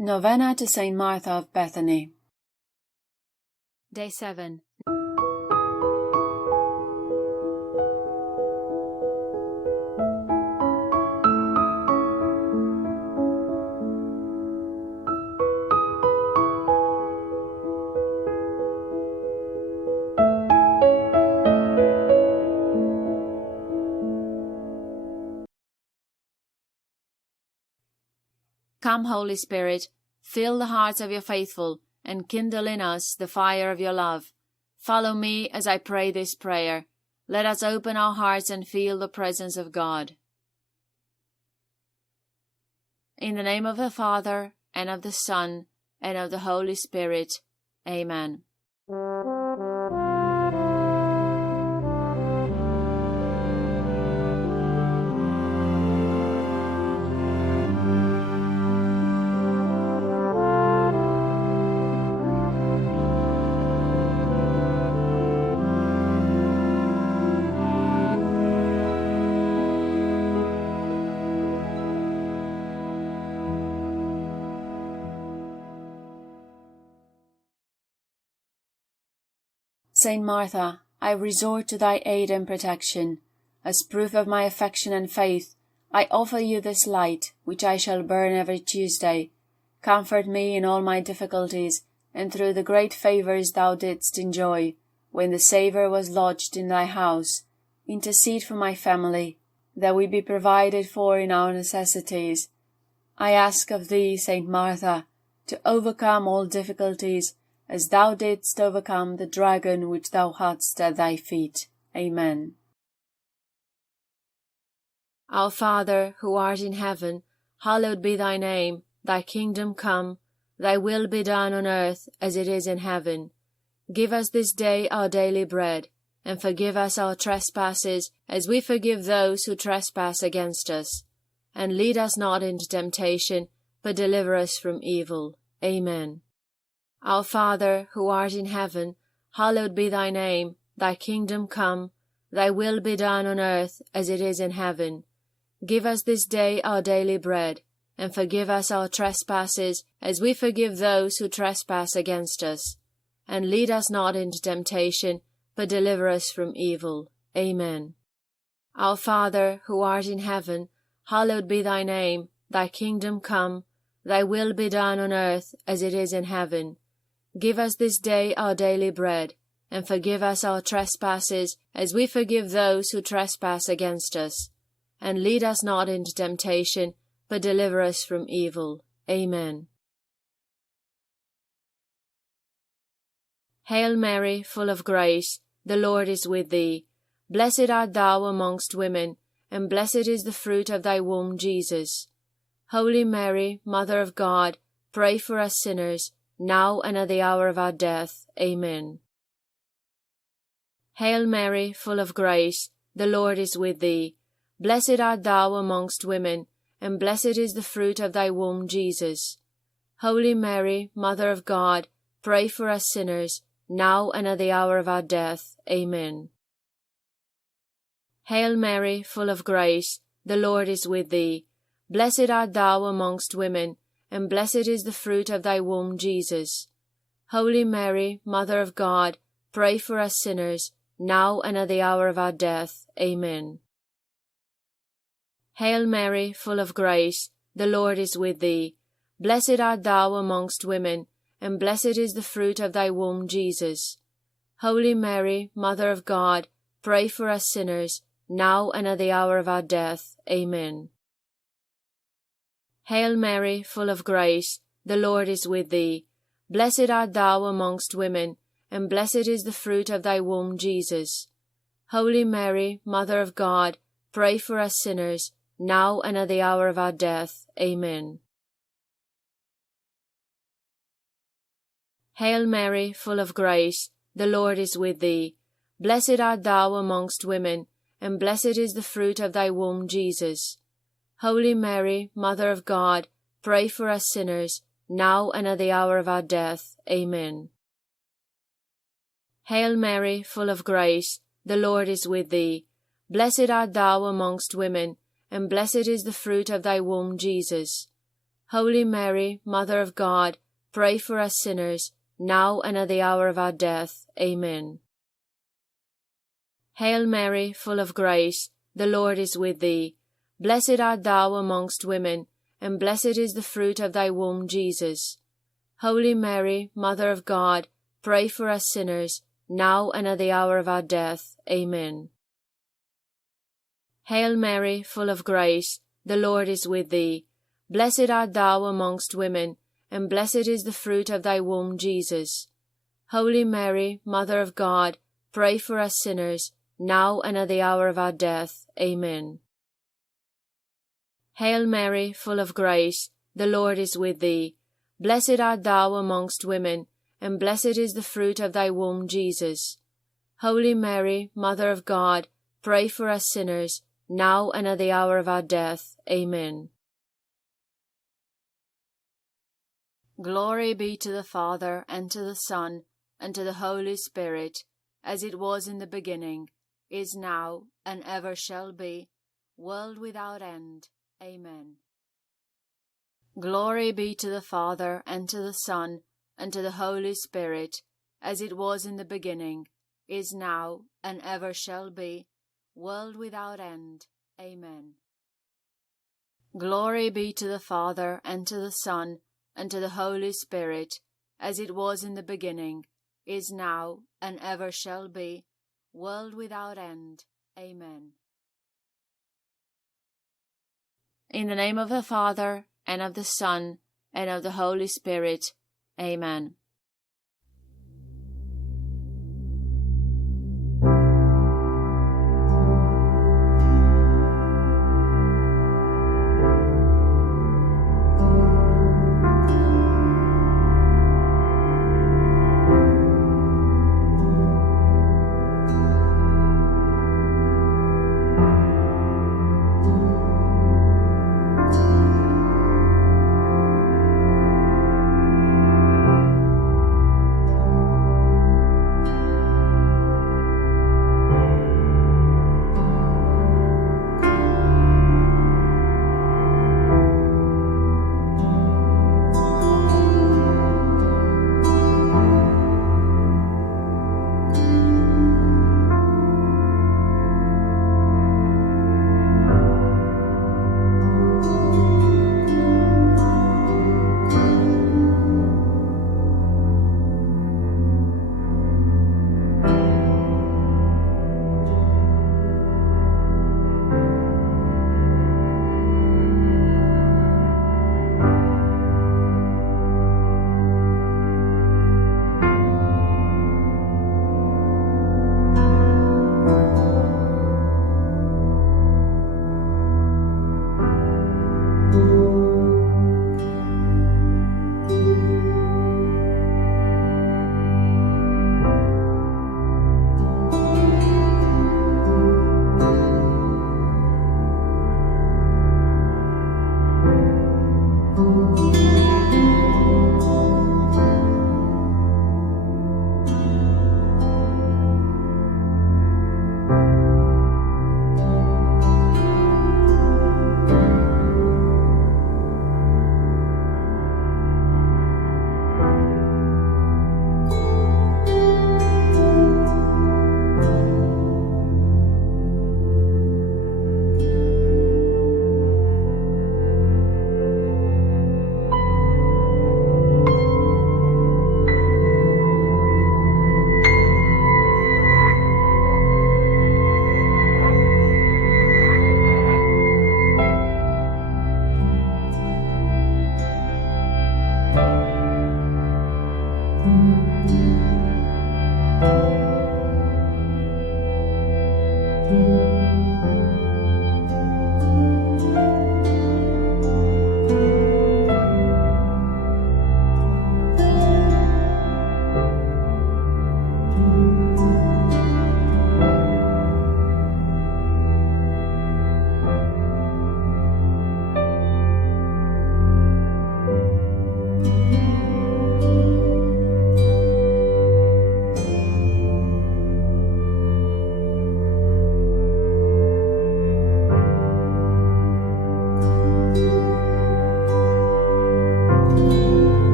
Novena to Saint Martha of Bethany. Day 7. Come, Holy Spirit, fill the hearts of your faithful, and kindle in us the fire of your love. Follow me as I pray this prayer. Let us open our hearts and feel the presence of God. In the name of the Father, and of the Son, and of the Holy Spirit. Amen. Saint Martha, I resort to thy aid and protection. As proof of my affection and faith, I offer you this light, which I shall burn every Tuesday. Comfort me in all my difficulties, and through the great favours thou didst enjoy, when the Saviour was lodged in thy house, intercede for my family, that we be provided for in our necessities. I ask of thee, Saint Martha, to overcome all difficulties, as thou didst overcome the dragon which thou hadst at thy feet. Amen. Our Father, who art in heaven, hallowed be thy name. Thy kingdom come, thy will be done on earth as it is in heaven. Give us this day our daily bread, and forgive us our trespasses, as we forgive those who trespass against us. And lead us not into temptation, but deliver us from evil. Amen. Our Father, who art in heaven, hallowed be thy name. Thy kingdom come, thy will be done on earth as it is in heaven. Give us this day our daily bread, and forgive us our trespasses, as we forgive those who trespass against us. And lead us not into temptation, but deliver us from evil. Amen. Our Father, who art in heaven, hallowed be thy name. Thy kingdom come, thy will be done on earth as it is in heaven. Give us this day our daily bread, and forgive us our trespasses, as we forgive those who trespass against us. And lead us not into temptation, but deliver us from evil. Amen. Hail Mary, full of grace, the Lord is with thee. Blessed art thou amongst women, and blessed is the fruit of thy womb, Jesus. Holy Mary, Mother of God, pray for us sinners, now and at the hour of our death. Amen. Hail Mary, full of grace, the Lord is with thee. Blessed art thou amongst women, and blessed is the fruit of thy womb, Jesus. Holy Mary, Mother of God, pray for us sinners, now and at the hour of our death. Amen. Hail Mary, full of grace, the Lord is with thee. Blessed art thou amongst women, and blessed is the fruit of thy womb, Jesus. Holy Mary, Mother of God, pray for us sinners, now and at the hour of our death. Amen. Hail Mary, full of grace, the Lord is with thee. Blessed art thou amongst women, and blessed is the fruit of thy womb, Jesus. Holy Mary, Mother of God, pray for us sinners, now and at the hour of our death. Amen. Hail Mary, full of grace, the Lord is with thee. Blessed art thou amongst women, and blessed is the fruit of thy womb, Jesus. Holy Mary, Mother of God, pray for us sinners, now and at the hour of our death. Amen. Hail Mary, full of grace, the Lord is with thee. Blessed art thou amongst women, and blessed is the fruit of thy womb, Jesus. Holy Mary, Mother of God, pray for us sinners, now and at the hour of our death. Amen. Hail Mary, full of grace, the Lord is with thee. Blessed art thou amongst women, and blessed is the fruit of thy womb, Jesus. Holy Mary, Mother of God, pray for us sinners, now and at the hour of our death. Amen. Hail Mary, full of grace, the Lord is with thee. Blessed art thou amongst women, and blessed is the fruit of thy womb, Jesus. Holy Mary, Mother of God, pray for us sinners, now and at the hour of our death. Amen. Hail Mary, full of grace, the Lord is with thee. Blessed art thou amongst women, and blessed is the fruit of thy womb, Jesus. Holy Mary, Mother of God, pray for us sinners, now and at the hour of our death. Amen. Hail Mary, full of grace, the Lord is with thee. Blessed art thou amongst women, and blessed is the fruit of thy womb, Jesus. Holy Mary, Mother of God, pray for us sinners, now and at the hour of our death. Amen. Glory be to the Father, and to the Son, and to the Holy Spirit, as it was in the beginning, is now, and ever shall be, world without end. Amen. Glory be to the Father, and to the Son, and to the Holy Spirit, as it was in the beginning, is now, and ever shall be, world without end. Amen. Glory be to the Father, and to the Son, and to the Holy Spirit, as it was in the beginning, is now, and ever shall be, world without end. Amen. In the name of the Father, and of the Son, and of the Holy Spirit. Amen.